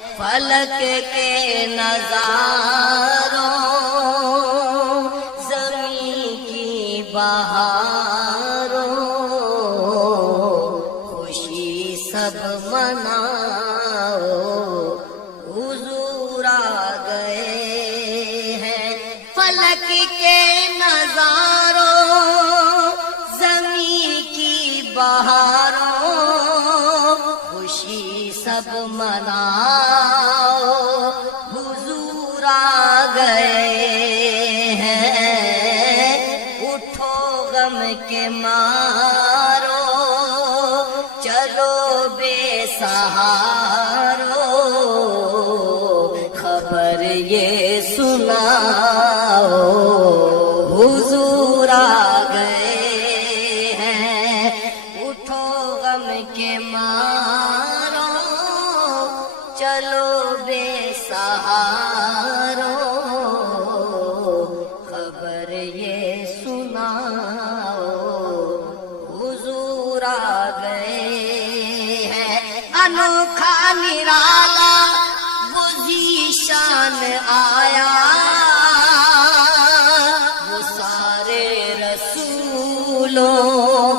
فلک کے نظاروں زمین کی بہاروں خوشی سب مناؤ حضور آ گئے ہیں۔ فلک کے نظاروں زمین کی بہاروں خوشی سب مناؤ حضور آ گئے ہیں۔ اٹھو غم کے مارو چلو بے سہارو خبر یہ سناؤ حضور آ گئے ہیں۔ اٹھو غم کے مارو چلو بے سہارو خبر یہ سناؤ حضور آ گئے ہیں۔ انوکھا نرالا وہ ذیشان آیا وہ سارے رسولوں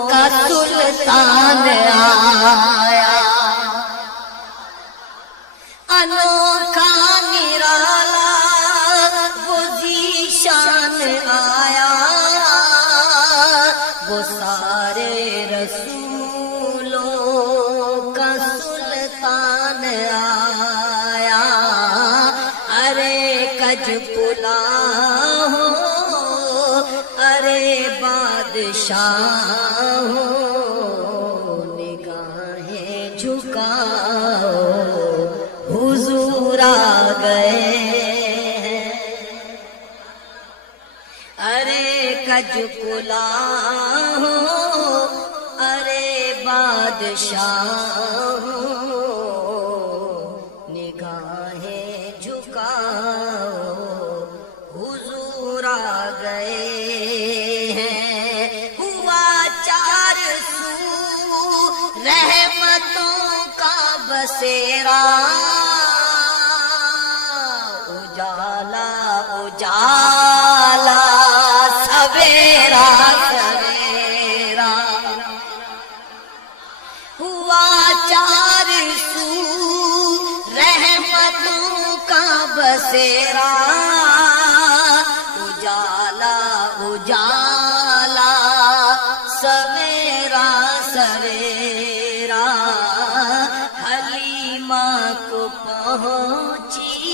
کا سلطان آیا۔ انوکھا نرالا وہ ذیشان آیا وہ سارے رسولوں کا سلطان آیا۔ ارے کج پلا ہو ارے بادشاہ ہو نگاہیں جھکاؤ حضور آ گئے ہیں۔ ارے کج پلا ہو ارے بادشاہ ہو نگاہیں جھکاؤ حضور آ گئے ہیں۔ ہوا چار سو رحمتوں کا بسیرا اجالا اجالا سویرا سویرا ہوا چار سو رحمتوں کا بسیرا اجالا اجالا سویرا سویرا حلیمہ کو پہنچی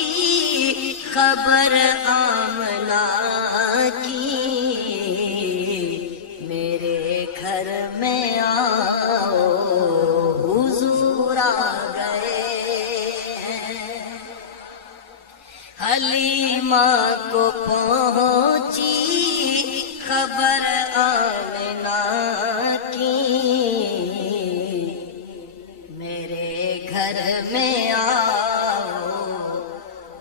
خبر آمنہ کی میرے گھر میں آؤ حضور آ گئے ہیں۔ حلیمہ کو پہنچی خبر آمنہ کی میرے گھر میں آؤ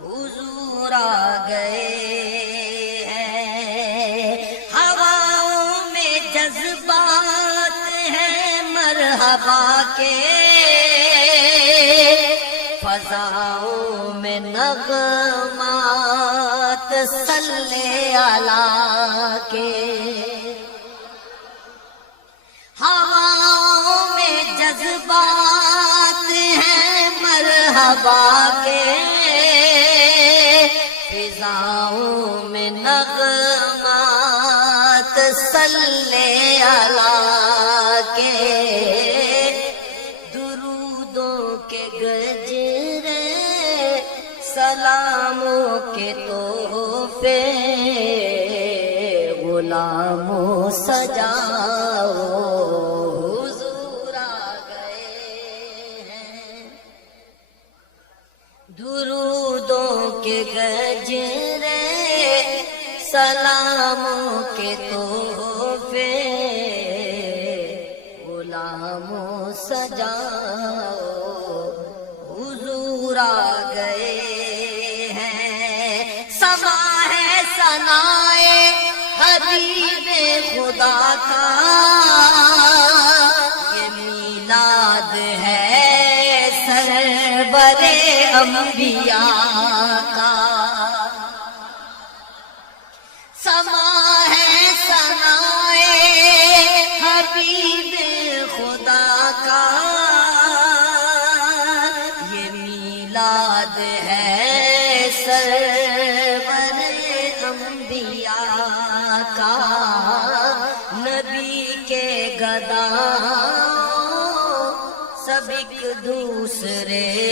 حضور آ گئے ہیں۔ ہواؤں میں جذبات ہیں مرحبا کے فضاؤں میں نغمات صلی اللہ کے۔ ہواؤں میں جذبات ہیں مرحبا کے فضاؤں میں نغمات صلی اللہ کے۔ درودوں کے گجرے سلاموں کے تحفے غلاموں سجاؤ حضور آ گئے ہیں۔ درودوں کے گجرے سلاموں کے تحفے غلاموں سجاؤ حضور آ گئے ہیں۔ سما ہے ثنائے حبیب خدا کا یہ میلاد ہے سرور انبیاء کا سما ہے ثنائے حبیب خدا کا یہ میلاد ہے سرور انبیاء کا نبی کے گدا سب ایک دوسرے